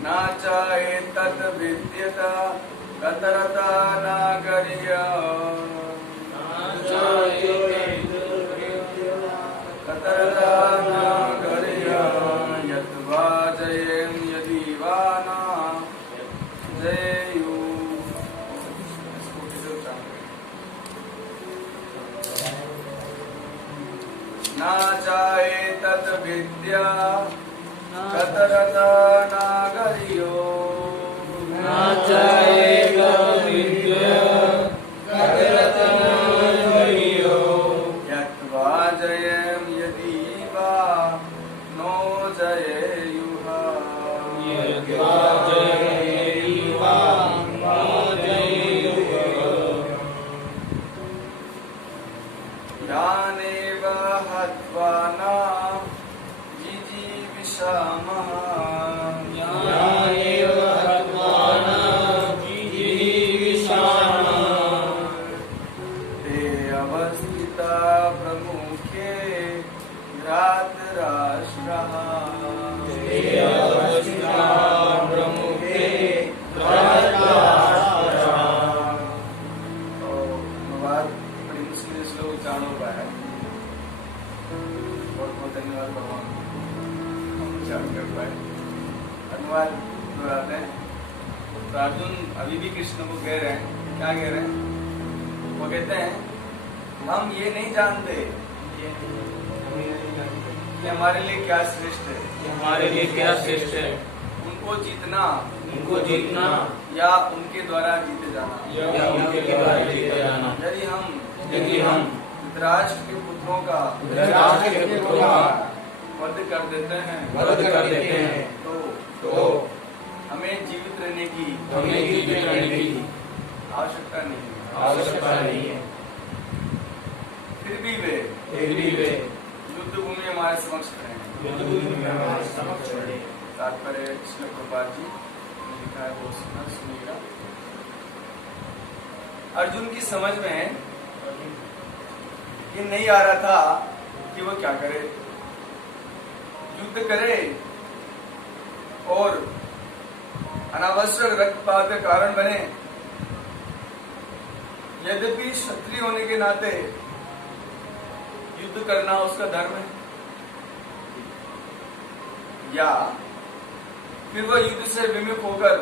न चाहे तत् विद्यता कतरता नागर्य कतरता नागर्य यत् वा जयेम यदि वा न जयेयु। न चाहे तत् विद्या कतरता नागर्यो न चाहे तत् विद्या कतरता नागर्यो यत् वा जयेम यदि वा नो जयेयुः। यत् वा जयेम वा नो जयेयुः। यानेव हत्वा न जिजीविषामः यानेव हत्वा न जिजीविषामः ते अवस्थिता प्रमुखे धृतराष्ट्रः। ते अवस्थिता प्रमुखे धृतराष्ट्रः। तो अनुवाद बड़ी मुश्किल से लोग उच्चारण हो रहा है। बहुत बहुत धन्यवाद भगवान हम उच्चारण कर पाए। अनुवाद दोहराते हैं। तो अर्जुन अभी भी कृष्ण को कह रहे हैं, क्या कह रहे हैं? वो कहते हैं हम ये नहीं जानते कि हमारे लिए क्या श्रेष्ठ है, हमारे लिए क्या श्रेष्ठ है, उनको जीतना उनको जीतना या उनके द्वारा जीते जाना। या उनके द्वारा जीते जाना। यदि हम धृतराष्ट्र धृतराष्ट्र के पुत्रों का धृतराष्ट्र के पुत्रों का वध कर देते हैं तो हमें जीवित रहने की आवश्यकता नहीं है। फिर भी वे युद्ध भूमि हमारे समक्ष खड़े हैं। तात्पर्य श्रील प्रभुपाद जी ने लिखा है, वो सुनिएगा। अर्जुन की समझ में ये नहीं आ रहा था कि वो क्या करे, युद्ध करे और अनावश्यक रक्तपात का कारण बने। यद्यपि क्षत्रिय होने के नाते युद्ध करना उसका धर्म है, या फिर वह युद्ध से विमुख होकर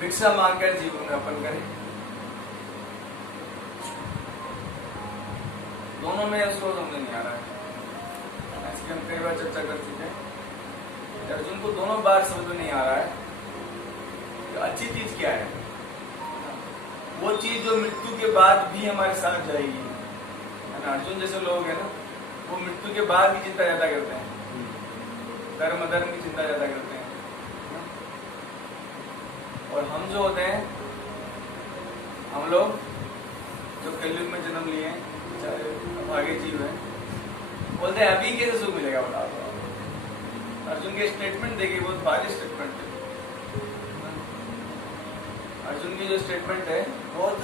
भिक्षा मांगकर जीवन यापन करे। दोनों में उसको समझ नहीं आ रहा है। ऐसे हम कई बार चर्चा कर चुके हैं। अर्जुन को दोनों बार समझ में नहीं आ रहा है कि अच्छी चीज क्या है, वो चीज जो मृत्यु के बाद भी हमारे साथ जाएगी। अर्जुन जैसे लोग हैं ना, वो मृत्यु के बाद की चिंता ज्यादा करते हैं, धर्म अधर्म की चिंता ज्यादा करते हैं। और हम जो होते हैं, हम लोग जो कलयुग में जन्म लिए हैं, चाहे भागे जीव है, बोलते हैं अभी कैसे सुख मिलेगा बता दो। अर्जुन के स्टेटमेंट देखिए, बहुत भारी स्टेटमेंट है। अर्जुन की जो स्टेटमेंट है बहुत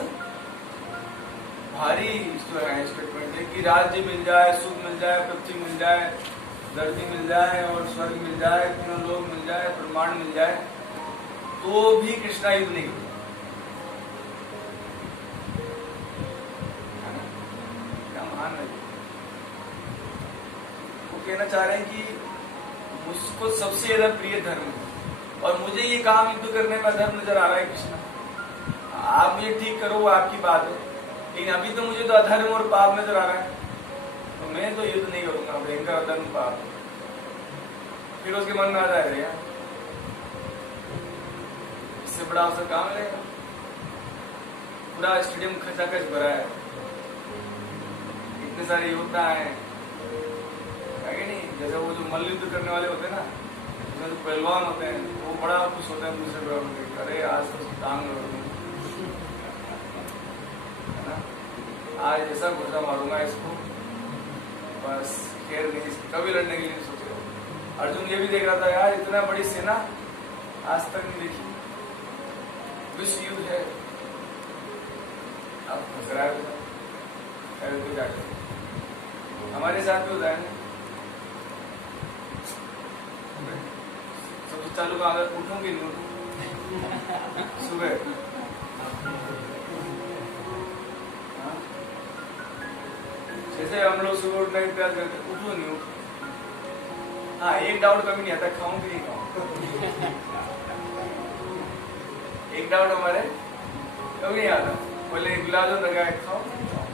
भारी स्टेटमेंट है कि राज्य मिल जाए, सुख मिल जाए, पृथ्वी मिल जाए, धरती मिल जाए और स्वर्ग मिल जाए, तीनों लोग मिल जाए, ब्रह्मांड मिल जाए, तो भी कृष्णा युद्ध नहीं होता। क्या महान है। वो कहना चाह रहे हैं कि मुझको सबसे ज्यादा प्रिय धर्म है और मुझे ये काम युद्ध करने में धर्म नजर आ रहा है। कृष्णा आप ये ठीक करो, वो आपकी बात है, लेकिन अभी तो मुझे तो अधर्म और पाप नजर आ रहा है, तो मैं तो युद्ध नहीं करूंगा। भयंकर अधर्म पाप। फिर उसके मन में आ जाएगा इससे बड़ा अवसर कहाँ मिलेगा। पूरा स्टेडियम खचाखच भरा है, इतने सारे योद्धा हैं, है कि नहीं। जैसे वो जो मल्ल युद्ध करने वाले होते हैं ना, उसमें जो पहलवान होते हैं, वो बड़ा खुश होते हैं दूसरे ग्राउंड में, अरे आज तो टांग है ना, आज ऐसा घुसा मारूंगा इसको, बस खैर नहीं, कभी लड़ने के लिए नहीं सोचेगा। अर्जुन ये भी देख रहा था, यार इतना बड़ी सेना आज तक नहीं देखी, विश्व युद्ध है, अब फंस रहा है। हमारे साथ भी होता है, सब चालू का अगर उठूंगी नहीं उठूं सुबह हाँ? जैसे हम लोग सुबह उठने का प्रयास करते उठूं नहीं उठूं हाँ एक डाउट कभी नहीं आता खाऊं कि नहीं खाऊं एक डाउट हमारे कभी नहीं आता बोले गुलाब जामुन लगा है खाओ कि नहीं खाओ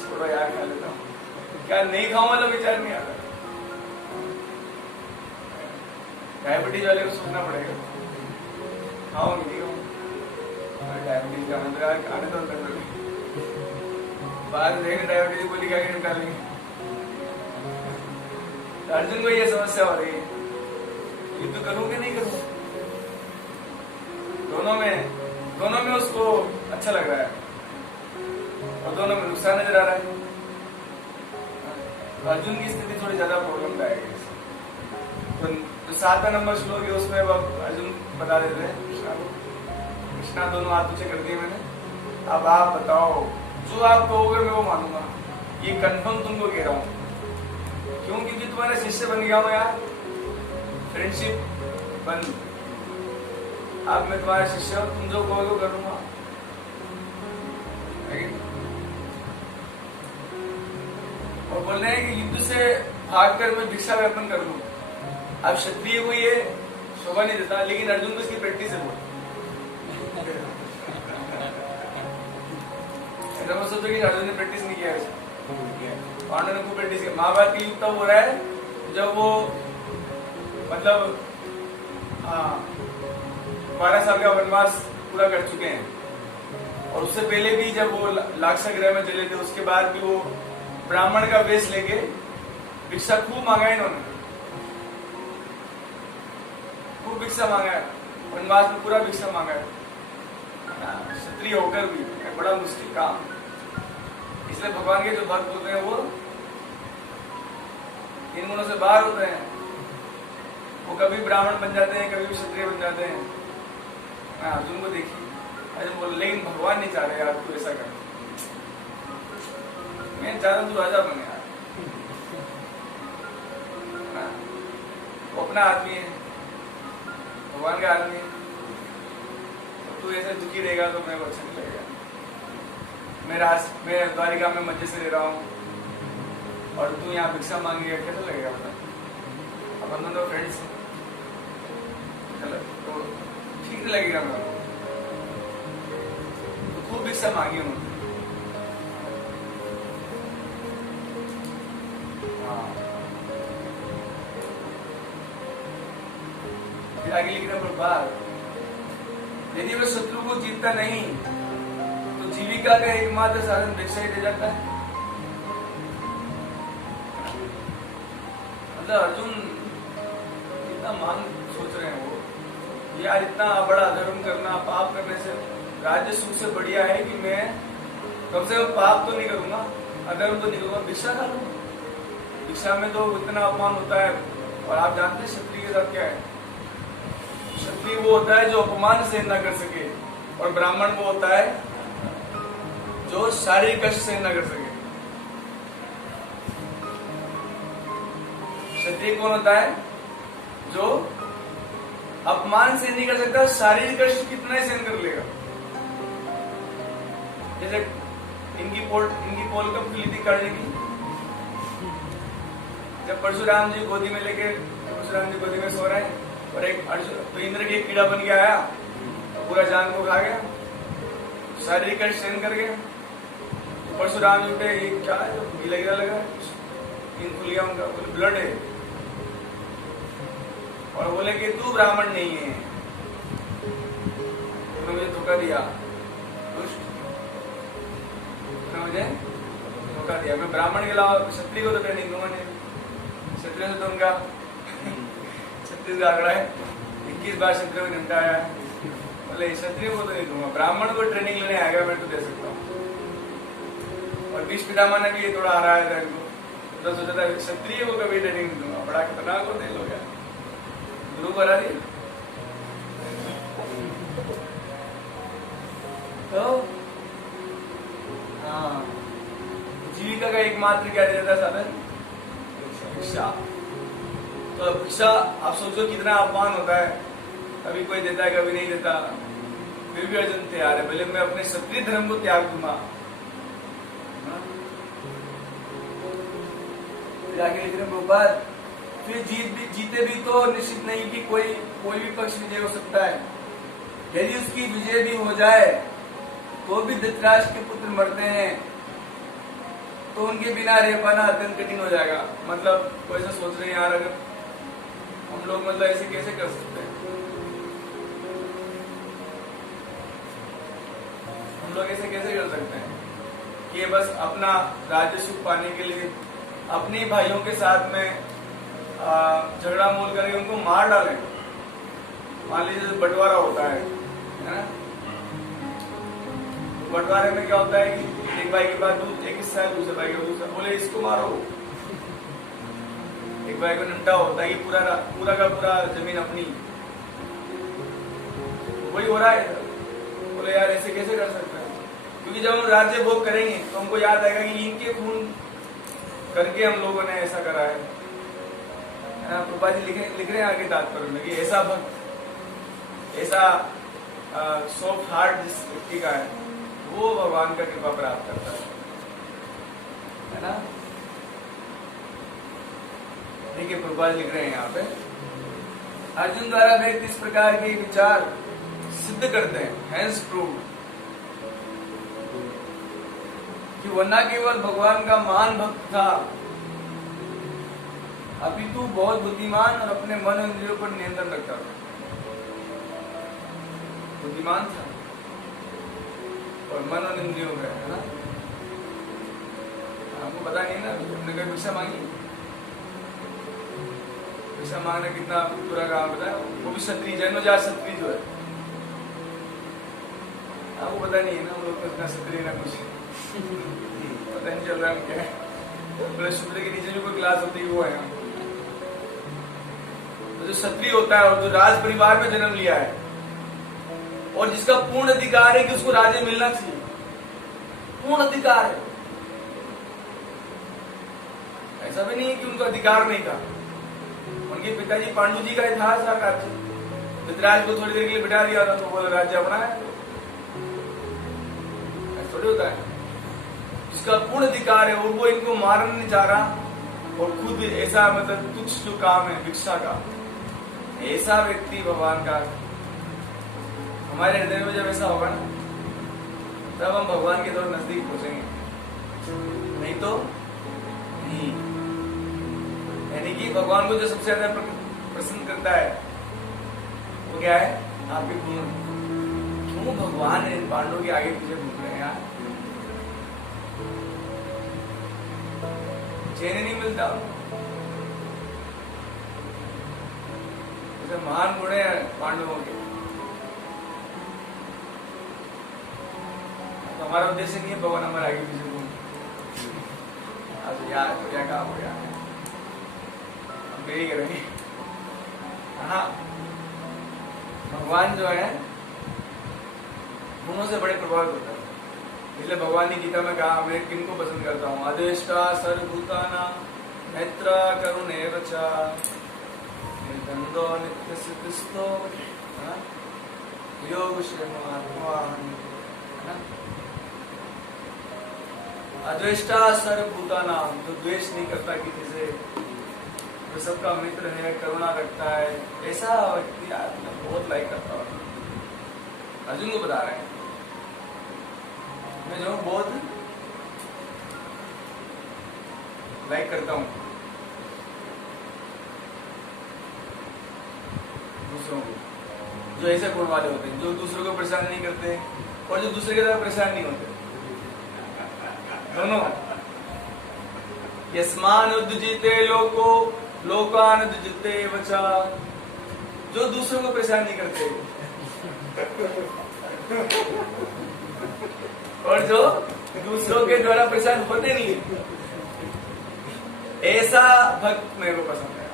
छोड़ो यार खा लेता हूँ क्या नहीं खाऊं वाला विचार नहीं आता डायबिटीज वाले को सोचना पड़ेगा खाओ नहीं खाओ डायबिटीज का आने तो अंदर बाद देखेंगे डायबिटीज बोली क्या निकालेंगे अर्जुन को ये समस्या हो रही है युद्ध करूं कि नहीं करूं दोनों में उसको अच्छा लग रहा है और दोनों में नुकसान नजर आ रहा है अर्जुन की स्थिति थोड़ी ज्यादा प्रॉब्लमदायक है तो 7वां नंबर श्लोक है उसमें अब अर्जुन बता देते हैं कृष्णा दोनों हाथ पीछे कर दिए मैंने अब आप बताओ जो आप कहोगे मैं वो मानूंगा ये कंफर्म तुमको कह रहा हूं क्यों क्योंकि तुम्हारा शिष्य बन गया हूं यार फ्रेंडशिप बन अब मैं तुम्हारा शिष्य हूं तुम जो कहोगे वो करूंगा और बोल रहे हैं कि युद्ध से भागकर मैं भिक्षा व्यापन कर लूं अब क्षत्रिय को ये शोभा नहीं देता लेकिन अर्जुन को इसकी प्रैक्टिस है वो सोचो कि अर्जुन ने प्रैक्टिस नहीं किया पांडव ने खूब प्रैक्टिस किया महाभारत की युद्ध तब हो रहा है जब वो मतलब 12 साल का वनवास पूरा कर चुके हैं और उससे पहले भी जब वो लाक्षा गृह में चले थे उसके बाद भी वो ब्राह्मण का वेश लेके भिक्षा खूब मांगा है इन्होंने खूब भिक्षा मांगा है वनवास में पूरा भिक्षा मांगा है क्षत्रिय होकर भी बड़ा मुश्किल काम इसलिए भगवान के जो भक्त होते हैं वो इन गुणों से बाहर होते हैं वो कभी ब्राह्मण बन जाते हैं कभी भी क्षत्रिय बन जाते हैं अर्जुन को देखिए अर्जुन बोल लेकिन भगवान नहीं चाह रहे यार तू ऐसा कर मैं चाहता तू राजा बने यार वो अपना आदमी है भगवान का आदमी है तू ऐसे दुखी रहेगा तो मेरे को अच्छा नहीं लगेगा मैं द्वारिका में मजे से रह रहा हूँ और तू यहाँ भिक्षा मांगेगा कैसा लगेगा बता अपन दोनों फ्रेंड्स तो ठीक नहीं लगेगा मेरे को तो खूब भिक्षा मांगी उन्होंने फिर आगे लिख रहे प्रभात यदि वह शत्रु को जीतता नहीं तो जीविका का एकमात्र साधन भिक्षा ही दे जाता है मतलब अर्जुन इतना मान सोच रहे हैं वो यार इतना बड़ा अधर्म करना पाप करने से राज्य सुख से बढ़िया है कि मैं कम से कम पाप तो नहीं करूंगा अधर्म तो नहीं करूंगा भिक्षा खा लूंगा भिक्षा में तो इतना अपमान होता है और आप जानते हैं क्षत्रिय के साथ क्या है क्षत्रिय वो होता है जो अपमान सहन ना कर सके और ब्राह्मण वो होता है जो शारीरिक कष्ट सहन ना कर सके क्षत्रिय कौन होता है जो अपमान सहन नहीं कर सकता शारीरिक कष्ट कितना ही सहन कर लेगा जैसे इनकी पोल कब खुली थी करने की जब परशुराम जी गोदी में लेके परशुराम जी गोदी में सो रहे हैं और एक अर्जुन तो इंद्र की एक कीड़ा बन के आया और पूरा जान को खा गया शारीरिक कष्ट सहन कर गया तो परशुराम जी उठे क्या है जो गीला गीला लगा इन खुल गया उनका ब्लड है और बोले कि तू ब्राह्मण नहीं है तूने मुझे धोखा दिया दुष्ट तूने मुझे धोखा दिया मैं ब्राह्मण के अलावा क्षत्रिय को तो ट्रेनिंग दूंगा नहीं क्षत्रिय से तो उनका 36 आंकड़ा है 21 बार क्षत्रिय में निपटा आया है बोले क्षत्रिय को तो नहीं दूंगा ब्राह्मण को ट्रेनिंग लेने आएगा मैं तो दे सकता हूँ और भीष्म पितामह ने भी थोड़ा हराया था इनको तो सोचा था क्षत्रिय को कभी ट्रेनिंग नहीं दूंगा बड़ा खतरनाक होते हैं लोग यार गुरु को हरा दिया तो हाँ जीविका का एकमात्र क्या रहता है साधन भिक्षा तो भिक्षा आप सोचो कितना अपमान होता है, कभी कोई देता है कभी नहीं देता, फिर भी अर्जुन तैयार है, पहले मैं अपने क्षत्रिय धर्म को त्याग दूंगा। फिर आगे लिख रहे हैं प्रभुपाद, फिर जीते भी तो निश्चित नहीं कि कोई भी पक्ष विजय हो सकता है। यदि उसकी विजय भी हो जाए तो भी धृतराष्ट्र के पुत्र मरते हैं तो उनके बिना रह पाना अत्यंत कठिन हो जाएगा। मतलब कोई ऐसा सोच रहे हैं यार, अगर हम लोग मतलब ऐसे कैसे कर सकते हैं, हम लोग ऐसे कैसे कर सकते हैं कि बस अपना राज्य सुख पाने के लिए अपने भाइयों के साथ में झगड़ा मोल करके उनको मार डालें। मान लीजिए बंटवारा होता है ना, बंटवारे में क्या होता है कि एक भाई के पास एक हिस्सा है, दूसरे भाई का दूसरा, बोले इसको मारो। एक भाई को निपटा होता है कि पूरा का पूरा जमीन अपनी, वही हो रहा है। बोले यार ऐसे कैसे कर सकते हैं, क्योंकि जब हम राज्य भोग करेंगे तो हमको याद आएगा कि इनके खून करके हम लोगों ने ऐसा करा है। प्रभुपाद जी लिख रहे हैं आगे तात्पर्य में कि ऐसा भक्त, ऐसा सॉफ्ट हार्ट जिस व्यक्ति का है वो भगवान का कृपा प्राप्त करता है ना। देखिए प्रभुपाद लिख रहे हैं यहाँ पे, अर्जुन द्वारा व्यक्ति इस प्रकार के विचार सिद्ध करते हैं, हैंस प्रूव, कि वह न केवल भगवान का महान भक्त था अपितु बहुत बुद्धिमान और अपने मन और इंद्रियों पर नियंत्रण रखता था। बुद्धिमान था और मन और इंद्रियों का है ना। आपको पता नहीं ना, तुमने कभी भिक्षा मांगी? भिक्षा मांगना कितना बुरा काम बताया, वो भी क्षत्रिय, जन्मजात क्षत्रिय जो है। आपको पता नहीं है ना, हम लोग तो इतना क्षत्रिय ना कुछ पता नहीं चल रहा है क्या है। शूद्र के नीचे जो कोई क्लास होती है वो है। तो जो क्षत्रिय होता है और जो राज परिवार में जन्म लिया है और जिसका पूर्ण अधिकार है कि उसको राज्य मिलना चाहिए, पूर्ण अधिकार है, ऐसा भी नहीं है कि उनको अधिकार नहीं था। उनके पिताजी पांडु जी का इतिहास था, राज्य धृतराज को थोड़ी देर के लिए बिठा दिया था तो वो राज्य अपना है, ऐसा थोड़ी होता है। जिसका पूर्ण अधिकार है वो इनको मारना नहीं चाह रहा और खुद ऐसा मतलब तुच्छ जो काम है भिक्षा का, ऐसा व्यक्ति भगवान का, हमारे हृदय में जब ऐसा होगा ना तब हम भगवान के थोड़ा नजदीक पहुंचेंगे, नहीं तो नहीं। यानी कि भगवान को जो सबसे ज्यादा प्रसन्न करता है वो क्या है, आपके गुण। क्यों भगवान इन पांडवों के आगे पीछे घूम रहे हैं यार, चैन नहीं मिलता। महान गुण है पांडवों के, तो हमारा उद्देश्य नहीं है भगवान हमारे आगे पीछे घूम। यार तो क्या काम हो गया, हम यही करेंगे। हाँ, भगवान जो है गुणों से बड़े प्रभावित होता है, इसलिए भगवान ने गीता में कहा मैं किनको पसंद करता हूँ, अद्वेष्टा सर्वभूतानां मैत्र करुणैव च निर्द्वंद्वो नित्यसिद्धिस्तो योगक्षेमात्मा। अद्वेष्टा सर्वभूतानां, जो द्वेष नहीं करता किसी से, जो सबका मित्र है, करुणा रखता है, ऐसा व्यक्ति मैं बहुत लाइक करता हूँ। अर्जुन को बता रहे हैं मैं जो बहुत लाइक करता हूँ दूसरों को, जो ऐसे गुण वाले होते हैं, जो दूसरों को परेशान नहीं करते और जो दूसरे के तरफ परेशान नहीं होते, दोनों। यस्मान उद्जिते लोको लोकान उद्जिते वचा, जो दूसरों को परेशान नहीं करते और जो दूसरों के द्वारा परेशान होते नहीं, ऐसा भक्त मेरे को पसंद है।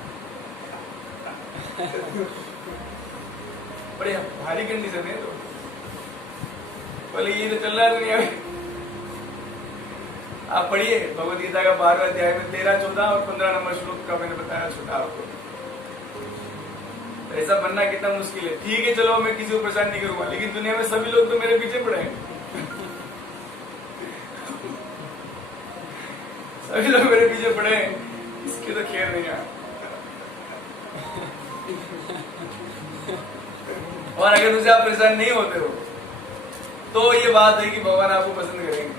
बड़े भारी कंडीशन है, तो बोले ये तो चल रहा है दुनिया में। आप पढ़िए भगवद गीता का 12वें अध्याय में 13, 14 और 15 नंबर श्लोक का मैंने बताया छोटा आपको। ऐसा बनना कितना मुश्किल है। ठीक है चलो मैं किसी को परेशान नहीं करूंगा, लेकिन दुनिया में सभी लोग तो मेरे पीछे पड़े हैं। सभी लोग मेरे पीछे पड़े हैं, इसकी तो खैर नहीं है। और अगर तुझे आप परेशान नहीं होते हो तो ये बात है कि भगवान आपको पसंद करेंगे।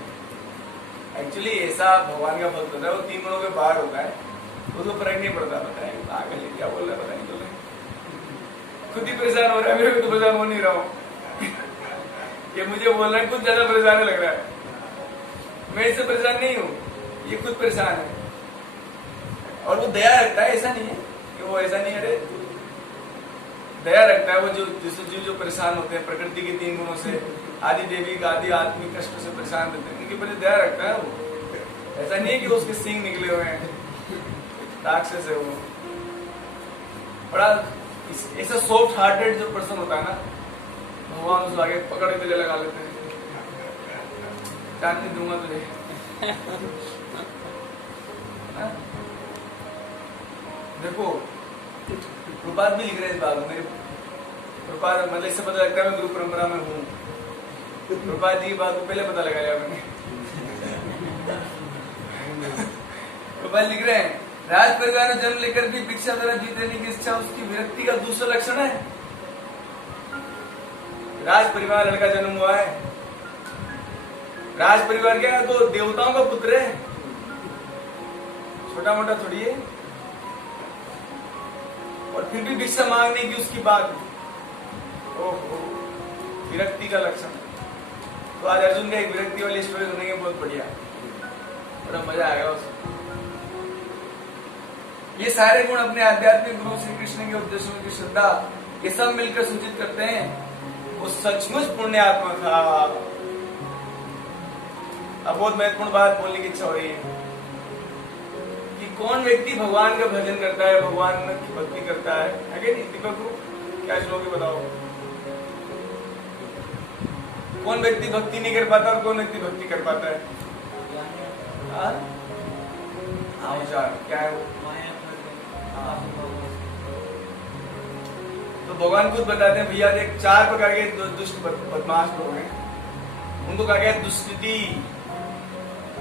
एक्चुअली ऐसा भगवान का भक्त होता है, वो 3 गुणों के बाहर होता है, उसको फर्क नहीं पड़ता। पता है आगे क्या बोल रहा है, पता नहीं चल रहा, खुद ही परेशान हो रहा है, मेरे को तो परेशान हो नहीं रहा हूँ। ये मुझे बोल रहा है, खुद ज्यादा परेशान लग रहा है। मैं इससे परेशान नहीं हूँ, ये खुद परेशान है। और वो दया रखता है, ऐसा नहीं है कि वो ऐसा नहीं है, अरे दया रखता है वो जो जीव जो परेशान होते हैं प्रकृति के 3 गुणों से, आदि देवी आदि आत्मिक कष्टों से परेशान रहते हैं, उनके प्रति दया रखता है वो। ऐसा नहीं है कि उसके सींग निकले हुए हैं, राक्षस है वो। बड़ा ऐसा सॉफ्ट हार्टेड जो पर्सन होता है ना, भगवान उसको आगे पकड़ के लगा लेते हैं, जान नहीं दूंगा तुझे। देखो प्रपात भी लिख रहे हैं इस बात में, मेरे प्रपात मतलब इससे पता लगता है मैं गुरु परंपरा में हूँ। प्रपात जी की बात को पहले पता लगाया मैंने। प्रपात लिख रहे हैं, राज परिवार में जन्म लेकर भी भिक्षा द्वारा जीत लेने की इच्छा उसकी विरक्ति का दूसरा लक्षण है। राज परिवार लड़का जन्म हुआ है, राज परिवार क्या है, तो देवताओं का पुत्र है, छोटा मोटा थोड़ी है। और फिर भी भिक्षा मांगने की उसकी बात, ओहो विरक्ति का लक्षण। तो आज अर्जुन का एक विरक्ति वाली स्टोरी सुनेंगे, बहुत बढ़िया, बड़ा मजा आएगा उसको। ये सारे गुण अपने आध्यात्मिक गुरु श्री कृष्ण के उपदेशों की श्रद्धा ये सब मिलकर सूचित करते हैं वो सचमुच पुण्य आत्मा था। अब बहुत महत्वपूर्ण बात बोलने की इच्छा हो रही है कि कौन व्यक्ति भगवान का भजन करता है, भगवान की भक्ति करता है कि नहीं? दीपक को क्या श्लोक है बताओ, कौन व्यक्ति भक्ति नहीं कर पाता और कौन व्यक्ति भक्ति कर पाता है? क्या है वो? तो भगवान खुद बताते हैं, भैया देख 4 प्रकार के दुष्ट बदमाश लोग हैं, उनको कहा गया दुष्कृति।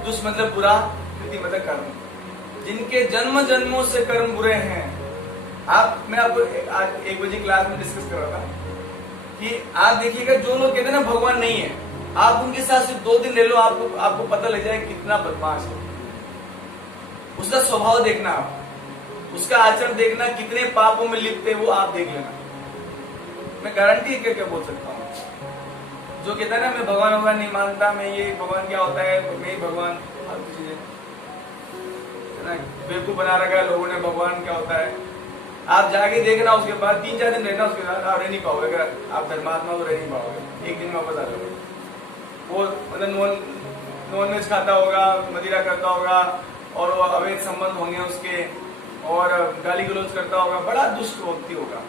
दुष्ट मतलब बुरा, कृति मतलब कर्म, जिनके जन्म जन्मों से कर्म बुरे हैं। मैं आपको आज 1 बजे क्लास में डिस्कस कर रहा था कि आप देखिएगा जो लोग कहते हैं ना भगवान नहीं है, आप उनके साथ सिर्फ 2 दिन ले लो, आपको पता लग जाए कितना बदमाश है। उसका स्वभाव देखना, आप उसका आचरण देखना, कितने पापों में लिप्त है वो आप देख लेना। मैं गारंटी है क्या बोल सकता हूँ। जो कहता है ना मैं भगवान नहीं मानता, मैं ये भगवान क्या होता है, मैं भगवान, बेवकूफ बना रखा है लोगों ने भगवान क्या होता है। आप जाके देखना, उसके बाद 3-4 दिन रहना, उसके बाद आप रह नहीं पाओगे। अगर आप धर्मात्मा तो रह नहीं पाओगे, 1 दिन में वापस आ जाओगे। वो मतलब नॉन वेज खाता होगा, मदिरा करता होगा, और वो अवैध संबंध होंगे उसके, और गाली गलौज करता होगा, बड़ा दुष्ट व्यक्ति होगा।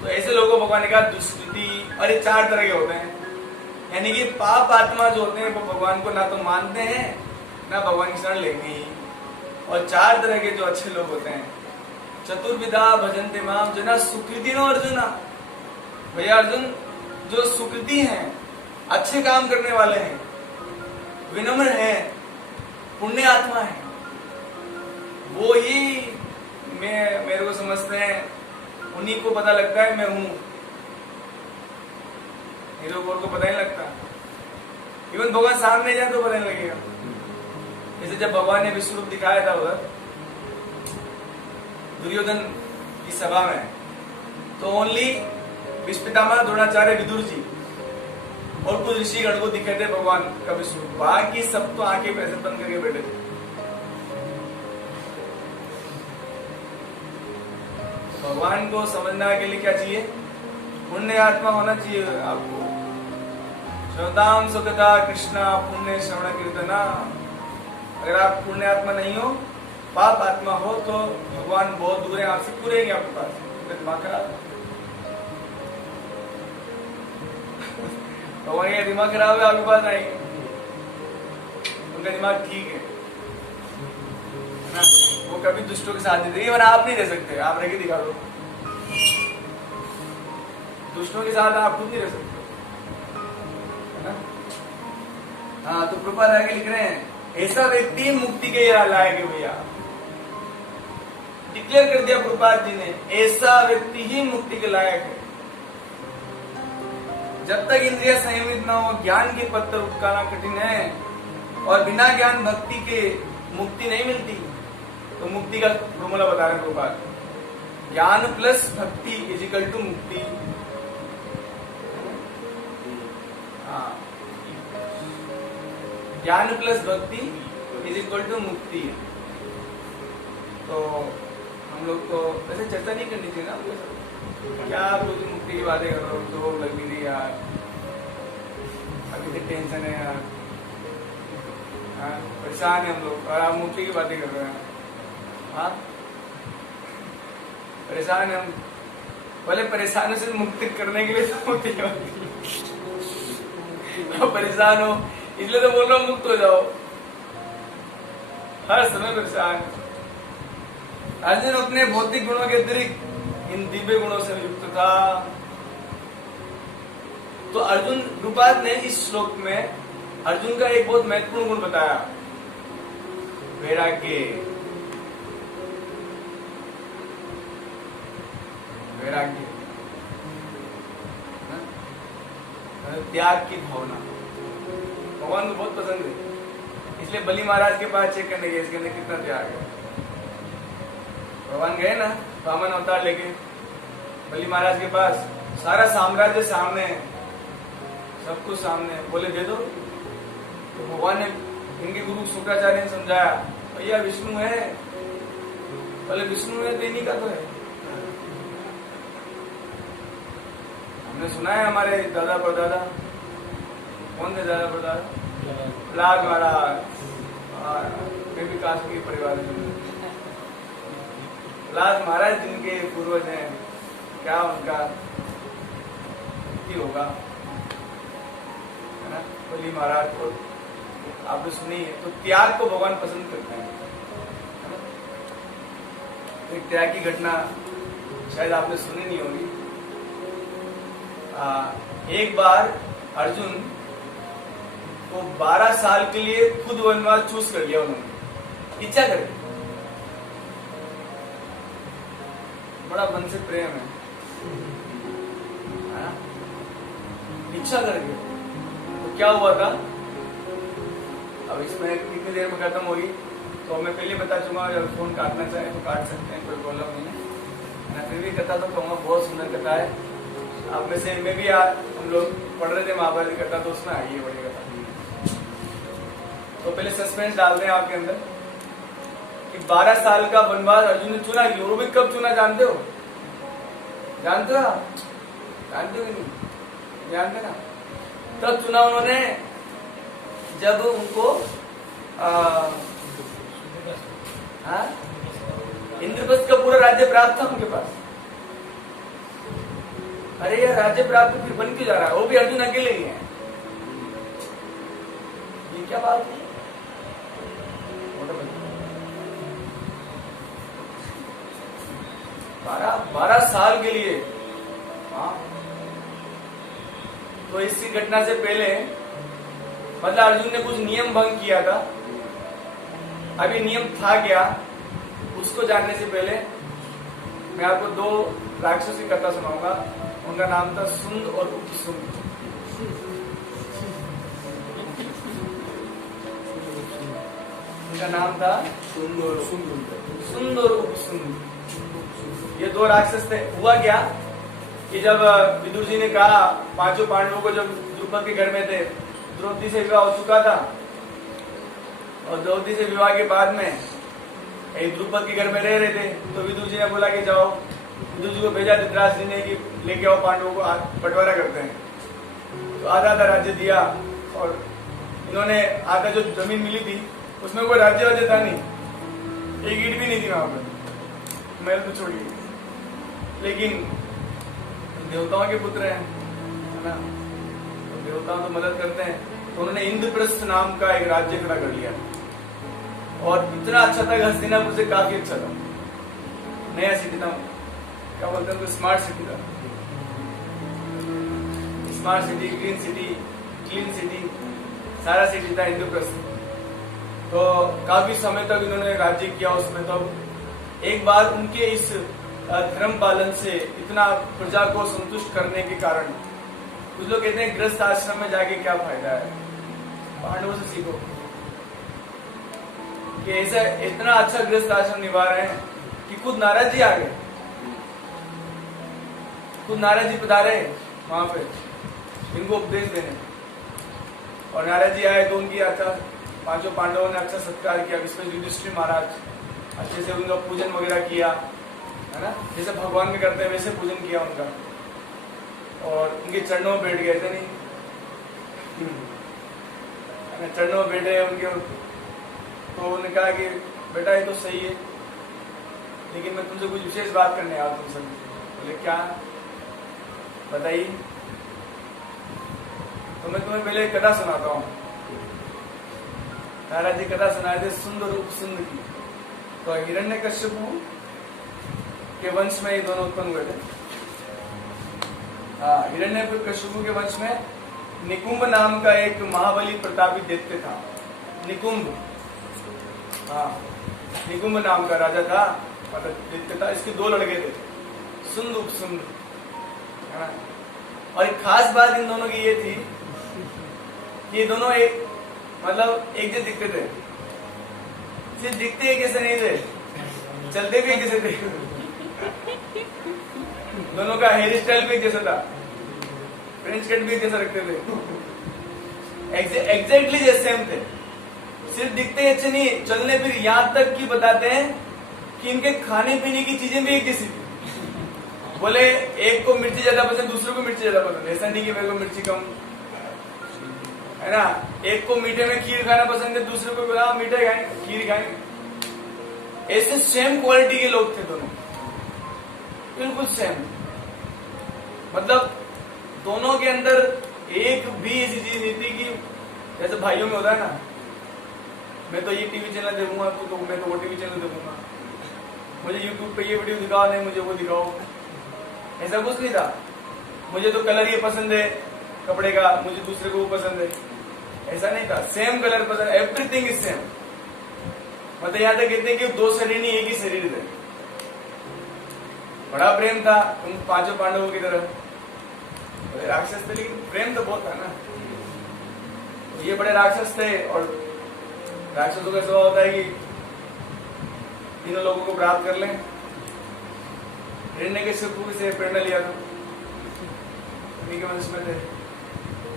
तो ऐसे लोगों को भगवान ने कहा दुष्कृति। और ये 4 तरह के होते हैं, यानी कि पाप आत्मा जो होते हैं वो भगवान को ना तो मानते हैं ना भगवान की शरण लेंगे ही। और 4 तरह के जो अच्छे लोग होते हैं, चतुर्विधा भजन्ते माम जना सुकृतिनो अर्जुना। भैया अर्जुन, जो सुकृति हैं, अच्छे काम करने वाले हैं, विनम्र हैं, पुण्य आत्मा है, वो ही मेरे को समझते हैं, उन्हीं को पता लगता है मैं हूं। ये लोगों को पता नहीं लगता। इवन भगवान सामने जाए तो पता नहीं लगेगा। जैसे जब भगवान ने विश्व रूप दिखाया था उधर दुर्योधन की सभा में, तो ओनली भीष्म द्रोणाचार्य विदुर जी और कुछ ऋषिगण को दिखे थे भगवान का विश्व रूप, बाकी सब तो आंखें पैसे बंद करके बैठे थे। भगवान को समझने के लिए क्या चाहिए? पुण्य आत्मा होना चाहिए आपको। श्रद्धाम सुखदा कृष्णा पुण्य श्रवण कीर्तना। अगर आप पुण्य आत्मा नहीं हो, पाप आत्मा हो, तो भगवान बहुत दूर है आपसे, पूरेंगे आपके पास। दिमाग खराब, भगवान का दिमाग खराब है, आपके पास आएंगे। उनका दिमाग ठीक है ना, वो कभी दुष्टों के साथ नहीं देंगे, वरना आप नहीं दे सकते। आप रह के दिखा दो, दुष्टों के साथ आप खुद नहीं रह सकते, है ना? हाँ, तो प्रभुपाद आगे लिख रहे हैं, ऐसा व्यक्ति मुक्ति के लायक है भैया। डिक्लेयर कर दिया प्रभुपाद जी ने, ऐसा व्यक्ति ही मुक्ति के लायक है। जब तक इंद्रिय संयमित ना हो, ज्ञान के पद पर उठकाना कठिन है, और बिना ज्ञान भक्ति के मुक्ति नहीं मिलती। तो मुक्ति का फॉर्मूला बता रहे हैं प्रभुपाद, ज्ञान प्लस भक्ति इज इक्वल टू मुक्ति। हाँ, ज्ञान प्लस भक्ति इज इक्वल टू मुक्ति। तो हम लोग को वैसे चर्चा नहीं करनी चाहिए ना, क्या आप लोग मुक्ति की बातें कर रहे हो, तो लग भी नहीं यार, अभी से टेंशन है यार, परेशान है हम लोग, और आप मुक्ति की बातें कर रहे हैं। हाँ, परेशान है हम, भले परेशान से मुक्ति करने के लिए तो मुक्ति की बात, परेशान हो इसलिए तो बोल रहा हूँ मुक्त हो जाओ, हर समय परेशान। अर्जुन अपने भौतिक गुणों के अतिरिक्त इन दिव्य गुणों से युक्त था। तो अर्जुन, रूपाद ने इस श्लोक में अर्जुन का एक बहुत महत्वपूर्ण गुण बताया, वैराग्य। वैराग्य, त्याग की भावना भगवान को बहुत पसंद है, इसलिए बलि महाराज के पास चेक करने गए इसके अंदर कितना त्याग है। भगवान गए ना वामन अवतार लेके बलि महाराज के पास, सारा साम्राज्य सामने है, सब कुछ सामने है, बोले दे दो। तो भगवान ने, इनके गुरु शुक्राचार्य ने समझाया, भैया विष्णु है, बोले विष्णु है देनी का तो है। हमने सुना है हमारे दादा परदादा, कौन थे दादा परदादा? प्रहलाद महाराज, मैं भी काश्मीर परिवार में, प्रहलाद महाराज जिनके पूर्वज हैं, क्या उनका होगा, है ना? बलि महाराज को आपने सुनी है। तो त्याग को भगवान पसंद करते हैं, है ना? एक त्याग की घटना शायद आपने सुनी नहीं होगी। एक बार अर्जुन को 12 साल के लिए खुद वनवास चूज कर लिया उन्होंने, इच्छा करके। बड़ा मन से प्रेम है, इच्छा करके। तो क्या हुआ था, अब इसमें कितनी देर में खत्म होगी तो मैं पहले बता चुका हूँ, अगर फोन काटना चाहे तो काट सकते हैं, कोई प्रॉब्लम नहीं है। मैं फिर भी कथा तो कहूँगा, बहुत सुंदर कथा है। आप में से मैं भी हम लोग पढ़ रहे थे महाभारत की कथा, तो उसमें आई है बड़ी कथा। तो पहले सस्पेंस डाल दें आपके अंदर कि 12 साल का वनवास अर्जुन ने चुना क्यों, वो भी कब चुना जानते हो? जानते हो आप? जानते हो कि नहीं? जानते ना? तब चुना उन्होंने जब उनको इंद्रप्रस्थ का पूरा राज्य प्राप्त था उनके पास। अरे यार, राज्य प्राप्त फिर बन क्यों जा रहा है? वो भी अर्जुन अकेले ही है, ये क्या बात है? 12 साल के लिए। हाँ, तो इसी घटना से पहले मतलब अर्जुन ने कुछ नियम भंग किया था। अभी नियम था क्या, उसको जानने से पहले मैं आपको 2 राक्षस की कथा सुनाऊंगा। उनका नाम था सुंद और उपसुंद। उनका नाम था सुंद और उपसुंद। ये 2 राक्षस थे। हुआ क्या कि जब विदुर जी ने कहा, 5 पांडवों को, जब द्रुपद के घर में थे, द्रौपदी से विवाह हो चुका था, और द्रौपदी से विवाह के बाद में एक द्रुपद के घर में रह रहे थे, तो विदुर जी ने बोला कि जाओ, विदुर जी को भेजा धृतराष्ट्र जी ने कि लेके आओ पांडवों को, बंटवारा करते हैं। तो आधा आधा राज्य दिया, और इन्होंने आधा जो जमीन मिली थी उसमें कोई राज्य वाज्य था नहीं, एक ईंट भी नहीं थी वहां पर, महल तो छोड़िए। लेकिन देवताओं के पुत्र हैं, है ना, तो देवताओं तो मदद करते हैं। तो उन्होंने इंद्रप्रस्थ नाम का एक राज्य खड़ा कर लिया, और इतना अच्छा था कि हस्तिनापुर से काफी अच्छा था, नया सिटी था, क्या बोलते हैं, स्मार्ट सिटी था। Smart city, green city, clean city, सारा सिटी था इंद्रप्रस्थ। तो काफी समय तक इन्होंने राज्य किया उसमें। तो एक बार उनके इस धर्म पालन से इतना प्रजा को संतुष्ट करने के कारण कुछ लोग कहते हैं गृहस्थ आश्रम में जाके क्या फायदा है, पांडवों से सीखो कि ऐसा इतना अच्छा गृहस्थ आश्रम निभा रहे हैं कि खुद नारद जी आ गए, खुद नारद जी पधारे वहां पे इनको उपदेश देने। और नारद जी आए तो उनकी अच्छा पांचों पांडवों ने अच्छा सत्कार किया, विशेष युधिष्ठिर महाराज अच्छे से उनका पूजन वगैरह किया, है ना, जैसे भगवान में करते हैं वैसे पूजन किया उनका। और उनके चरणों में बैठ गए थे, नहीं चरणों में बैठे उनके। तो उन्होंने कहा कि बेटा ये तो सही है, लेकिन मैं तुमसे कुछ विशेष बात करने आया तुमसे। बोले क्या, बताइए। तो मैं तुम्हें पहले एक कथा सुनाता हूँ। नारद जी कथा सुनाए थे सुंदर उपसुंद की। तो हिरण्यकश्यपु के वंश में ये दोनों उत्पन्न हुए थे। हाँ, हिरण्यकश्यपु के वंश में निकुंभ नाम का एक महाबली प्रतापी दैत्य था। निकुंभ, हाँ, निकुंभ नाम का राजा था, मतलब दैत्य था। इसके दो लड़के थे, सुंद उपसुंद, है ना। और एक खास बात इन दोनों की ये थी कि ये दोनों एक मतलब एक जैसे दिखते थे। सिर्फ दिखते एक जैसे नहीं थे, चलते भी एक जैसे थे। दोनों का हेयर स्टाइल भी एक जैसा था, फ्रेंच कट भी एक जैसा रखते थे, एग्जैक्टली जैसे सेम थे। सिर्फ दिखते ही अच्छे नहीं, चलने फिर यहाँ तक कि बताते हैं कि इनके खाने पीने की चीजें भी एक जैसी थी। बोले एक को मिर्ची ज्यादा पसंद, दूसरे को मिर्ची ज्यादा पसंद। ऐसा नहीं कि मेरे को मिर्ची कम, है ना। एक को मीठे में खीर खाना पसंद है, दूसरे को बोला मीठे खाएंगे, खीर खाएंगे। ऐसे सेम क्वालिटी के लोग थे दोनों, बिल्कुल सेम। मतलब दोनों के अंदर एक भी ऐसी चीज नहीं थी कि जैसे भाइयों में होता है ना, मैं तो ये टीवी चैनल देखूंगा तो मैं तो वो टीवी चैनल देखूंगा, मुझे यूट्यूब पे ये वीडियो दिखाओ, नहीं मुझे वो दिखाओ। ऐसा कुछ नहीं था। मुझे तो कलर ये पसंद है कपड़े का, मुझे दूसरे को वो पसंद है, ऐसा नहीं था। सेम कलर पसंद, एवरीथिंग इज सेम। मतलब यहाँ तक कहते हैं कि दो शरीर नहीं एक ही शरीर थे। बड़ा प्रेम था उन पांचों पांडवों की तरफ। राक्षस थे लेकिन प्रेम तो बहुत था ना। तो ये बड़े राक्षस थे। और राक्षसों का स्वभाव होता है कि तीनों लोगों को प्राप्त कर लें। हिरण्यकश्यपु से प्रेरणा लिया था, उन्हीं के वंश में थे।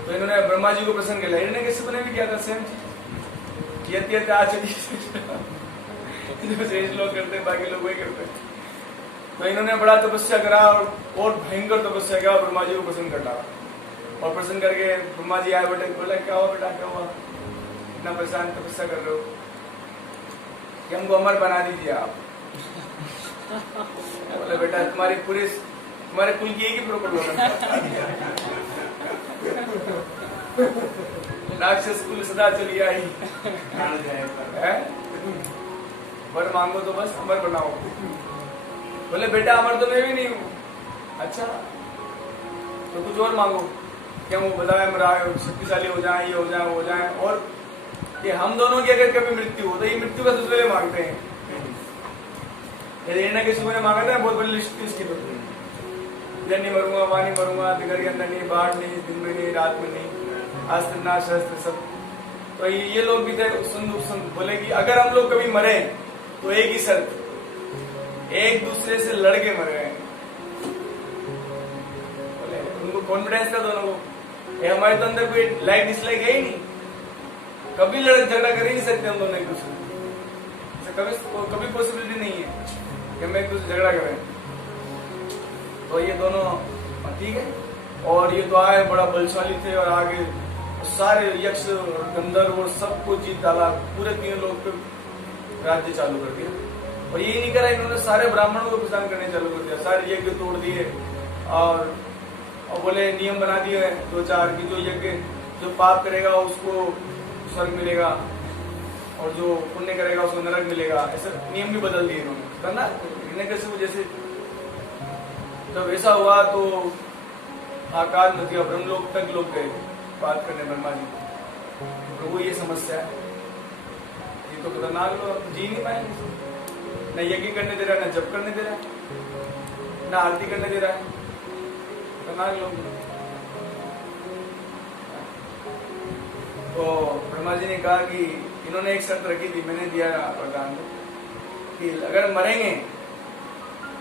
तो इन्होंने ब्रह्मा जी को प्रसन्न कर लिया। हिरण्यकश्यपु ने भी किया था सेम चीज। यत आचरित जो शेष लोग करते हैं बाकी लोग वही करते हैं। तो इन्होंने बड़ा तपस्या करा और भयंकर तपस्या किया, ब्रह्मा जी को प्रसन्न कर डाला। और प्रसन्न करके ब्रह्मा जी आए, बेटे बोला क्या हुआ बेटा, क्या हुआ, इतना परेशान तपस्या कर रहे हो कि हमको अमर बना दीजिए आप। बोले बेटा तुम्हारे कुल की एक ही प्रॉब्लम है, राक्षस कुल सदा चली आई है, वर मांगो तो बस अमर बनाओ। बोले बेटा अमर तो मैं भी नहीं हूँ। अच्छा तो कुछ और मांगो, क्या वो बताए हम शक्तिशाली हो जाए, ये हो जाए, वो हो जाए। और कि हम दोनों की अगर कभी मृत्यु हो तो ये मृत्यु का दूसरे मांगते हैं। हिरण्यकश्यपु ने मांगा था, बहुत बड़ी लिस्ट थी इसकी। तो इधर नहीं मरूंगा, वहां नहीं मरूंगा, घर के अंदर नहीं, बाहर नहीं, दिन में नहीं, रात में नहीं, अस्त्र ना शस्त्र सब। तो ये लोग भी थे सुंद। बोले कि अगर हम लोग कभी मरे तो एक ही शर्त, एक दूसरे से लड़के मर गए। बोले उनको कॉन्फिडेंस था दोनों को, हमारे तो अंदर कोई लाइक डिसलाइक है ही नहीं, कभी लड़क झगड़ा कर ही नहीं सकते हम दोनों एक दूसरे। कभी पॉसिबिलिटी नहीं है कि हम एक दूसरे झगड़ा करें। तो ये दोनों ठीक है। और ये तो आए बड़ा बलशाली थे और आगे सारे यक्ष और गंधर्व और सबको जीत डाला, पूरे तीनों लोग पे राज्य चालू कर दिया। और ये नहीं करा, इन्होंने सारे ब्राह्मणों को प्रदान करने चालू कर दिया, सारे यज्ञ तोड़ दिए। और बोले नियम बना दिए 2-4 की जो यज्ञ जो पाप करेगा उसको स्वर्ग मिलेगा और जो पुण्य करेगा उसको नरक मिलेगा। ऐसे नियम भी बदल दिए इन्होंने, करना हिरण्यकश्यपु जैसे। जब ऐसा हुआ तो आकाश नदी और ब्रह्मलोक तक लोग गए बात करने ब्रह्मा जी को। प्रभु ये समस्या है, ये तो खतरनाक लोग जी नहीं पाएंगे, न यज्ञ करने दे रहा है, न जप करने दे रहा है, न आरती करने दे रहा है, खतरनाक लोग। तो ब्रह्मा जी ने कहा कि इन्होंने एक शर्त रखी थी, मैंने दिया वरदान कि अगर मरेंगे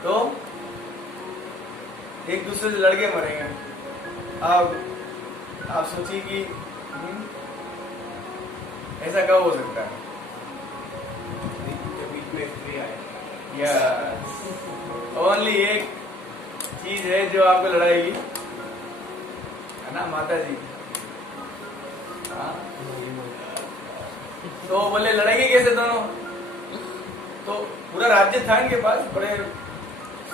तो एक दूसरे से लड़के मरेंगे। अब आप सोचिए कि ऐसा कब हो सकता है? या ओनली एक चीज है जो आपको लड़ाएगी, है ना, माता जी। हाँ? तो बोले लड़ेंगे कैसे दोनों? तो पूरा राज्य था इनके पास, बड़े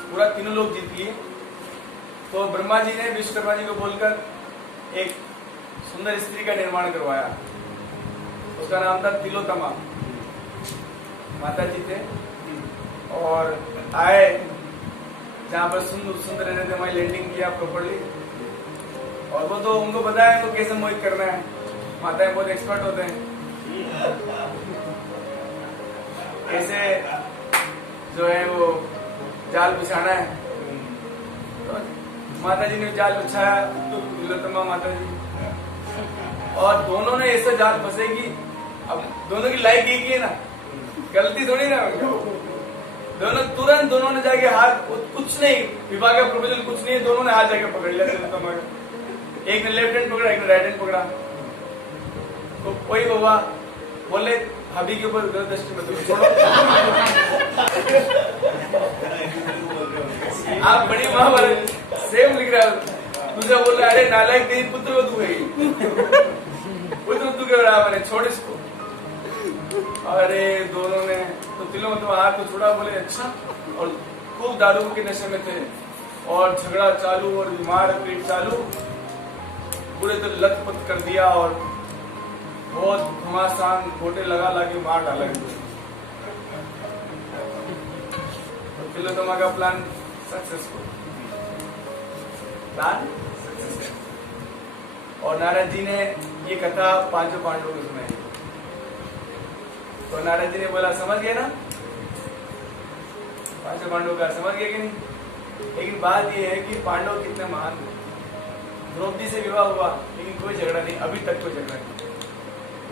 पूरा तीनों लोग जीत लिए। तो ब्रह्मा जी ने विश्वकर्मा जी को बोलकर एक सुंदर स्त्री का निर्माण करवाया, उसका नाम था तिलोत्तमा। माता जी थे और आए जहाँ पर सुंदर रहते थे, वहीं लैंडिंग किया प्रॉपर्ली। और वो तो उनको पता है तो कैसे मोहित करना है, माताएं बहुत एक्सपर्ट होते हैं कैसे जो है वो जाल बिछाना है। तो माता जी ने जाल बिछाया, तिलोत्तमा माता जी, और दोनों ने ऐसा जाल फंसेगी। अब दोनों की लाइक एक ही है ना, गलती थोड़ी ना, दोनों ने जाके हाथ, कुछ नहीं, विवाह का प्रोपोजल कुछ नहीं, दोनों ने हाथ जाके पकड़ लिया तिलोत्तमा का। एक ने लेफ्ट हैंड पकड़ा, एक ने राइट हैंड पकड़ा। तो कोई बाबा बोले भाभी के ऊपर गलत दृष्टि मत छोड़ो, आप बड़ी महाभारत सेम लिख रहा हो। दूसरा बोल रहा अरे नालायक तेरी पुत्र वधू है, पुत्र वधू के बराबर है, छोड़ इसको। अरे दोनों ने तो तिलोत्तमा हाथ को छोड़ा, बोले अच्छा, और खूब दारू के नशे में थे और झगड़ा चालू और मार पीट चालू, पूरे तो लथपथ कर दिया और बहुत घुमासान घोटे लगा के मार डाला। तो तिलोत्तमा का प्लान सक्सेसफुल, और नारद जी ने ये कथा पांचों पांडवों को सुनाई। तो नारद जी ने बोला समझ गए ना, पांचों पांडवों का समझ गए कि नहीं। लेकिन बात ये है कि पांडव कितने महान थे। द्रौपदी से विवाह हुआ लेकिन कोई झगड़ा नहीं, अभी तक कोई झगड़ा नहीं,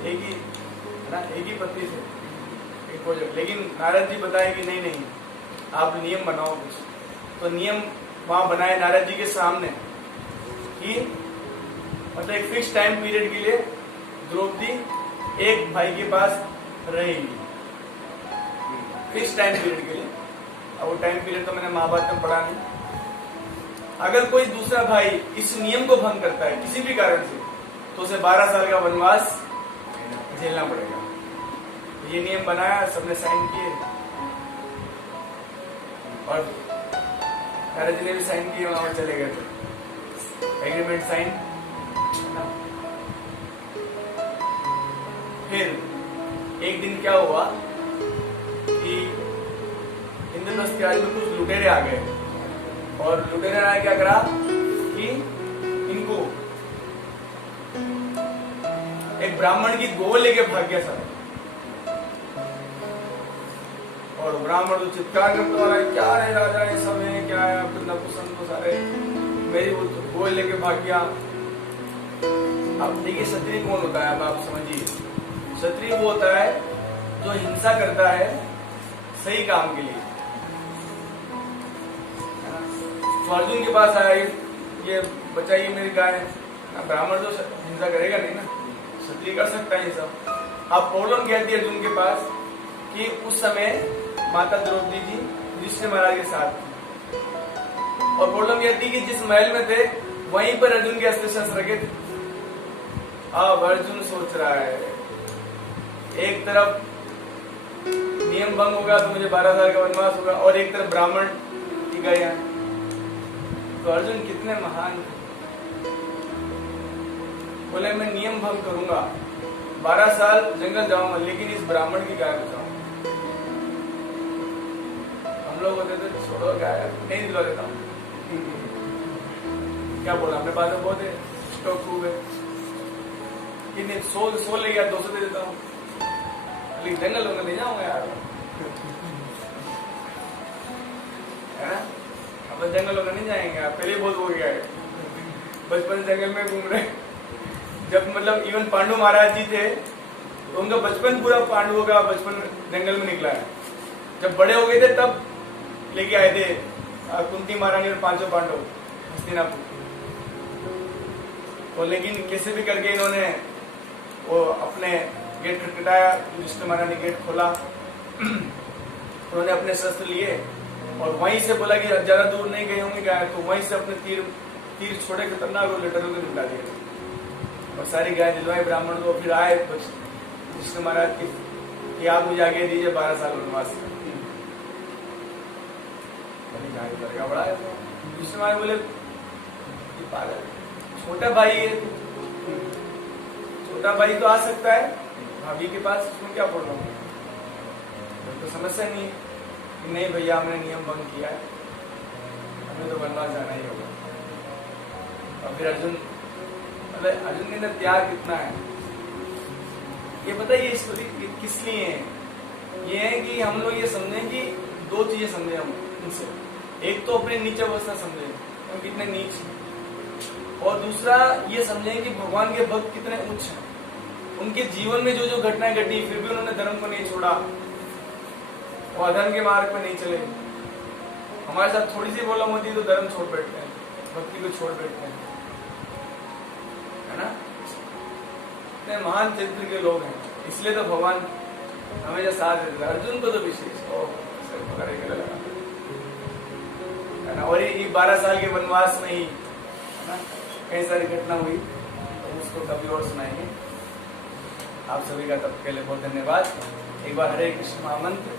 एक ही है ना, एक ही पत्नी से कोई झगड़ा। लेकिन नारद जी बताए कि नहीं नहीं, आप नियम बनाओ कुछ। तो नियम वहां बनाए नारद जी के सामने कि मतलब एक फिक्स टाइम पीरियड के लिए द्रौपदी एक भाई के पास रहेगी, फिक्स टाइम पीरियड के लिए। अब वो टाइम पीरियड तो मैंने महाभारत में पढ़ा नहीं। अगर कोई दूसरा भाई इस नियम को भंग करता है किसी भी कारण से, तो उसे 12 साल का वनवास झेलना पड़ेगा। ये नियम बनाया, सबने साइन किए और नारद जी ने भी साइन किए, वहां चले गए थे, एग्रीमेंट साइन। फिर एक दिन क्या हुआ कि इंद्रप्रस्थ के राज्य में कुछ लुटेरे आ गए, और लुटेरे ने क्या करा कि इनको एक ब्राह्मण की गो लेके भाग गया सारा। और ब्राह्मण तो चित्कार करता रहा, क्या है राजा, ये सब है क्या है, नपुंसक तो सारे मेरी वो गो लेके भाग गया। अब देखिए क्षत्रिय कौन होता है, अब आप समझिए, क्षत्रिय वो होता है जो हिंसा करता है सही काम के लिए। तो अर्जुन के पास आया, ये बचाइए मेरी गाय। ब्राह्मण तो हिंसा करेगा नहीं ना, क्षत्रिय कर सकता है ये सब। अब प्रॉब्लम क्या थी अर्जुन के पास कि उस समय माता द्रौपदी जी युधिष्ठिर महाराज के साथ थी, और प्रॉब्लम यह थी कि जिस महल में थे वहीं पर अर्जुन के अस्त्र शस्त्र रखे थे। अब अर्जुन सोच रहा है, एक तरफ नियम भंग होगा तो मुझे 12 साल का वनवास होगा, और एक तरफ ब्राह्मण की गया। तो अर्जुन कितने महान थे, बोले मैं नियम भंग करूंगा, 12 साल जंगल जाऊंगा, लेकिन इस ब्राह्मण की गाय बचाऊंगा। हम लोग होते थे छोड़ो गाय नहीं दिलवा देता हूं, क्या बोला अपने पास में बहुत है, स्टॉक खूब है, कितने 100 ले गया, 200 दे देता हूँ, लेकिन जंगल में नहीं जाऊंगा यार, है ना। अब जंगलों में नहीं जाएंगे, आप पहले बहुत हो गया है, बचपन जंगल में घूम रहे। जब मतलब इवन पांडु महाराज जी थे तो उनका बचपन पूरा पांडवों का बचपन जंगल में निकला है। जब बड़े हो गए थे तब लेके आए थे कुंती महारानी और 5 पांडव हस्तिनापुर। तो लेकिन कैसे भी करके इन्होंने वो अपने गेट खटखटाया, युधिष्ठिर महाराज ने गेट खोला, उन्होंने अपने शस्त्र लिए और वहीं से बोला कि ज्यादा दूर नहीं गए होंगे गाय, तो वहीं से अपने तीर छोड़े, खतरनाक और लेटरों को निपटा दिए और सारी गाय दिलवाई ब्राह्मण को। फिर आए युधिष्ठिर महाराज की आप मुझे आगे दीजिए 12 साल वनवास। बड़ा है युधिष्ठिर महाराज बोले छोटा भाई है, छोटा भाई तो आ सकता है भाभी के पास, उसमें क्या प्रॉब्लम है, तो समस्या नहीं है। नहीं भैया हमने नियम भंग किया है, हमें तो वनवास जाना ही होगा। और फिर अर्जुन के अंदर त्याग कितना है ये पता है। ये स्टोरी किस लिए है, ये है कि हम लोग ये समझें कि 2 चीजें समझे हम इनसे। एक तो अपने नीचे अवस्था समझे हम कितने नीच, और दूसरा ये समझें कि भगवान के भक्त कितने उच्च हैं। उनके जीवन में जो जो घटनाएं घटी फिर भी उन्होंने धर्म को नहीं छोड़ा, वो अधर्म के मार्ग पे नहीं चले। हमारे साथ थोड़ी सी प्रॉब्लम होती है तो धर्म छोड़ बैठते हैं, भक्ति को छोड़ बैठते हैं, है ना। इतने महान चरित्र के लोग हैं, इसलिए तो भगवान हमेशा साथ देते हैं। अर्जुन को तो विशेष है ना। और ये 12 साल के वनवास में ही है ना कई सारी घटना हुई, तो उसको कभी और सुनाएंगे। आप सभी का तब के लिए बहुत धन्यवाद। एक बार हरे कृष्ण महामंत्र।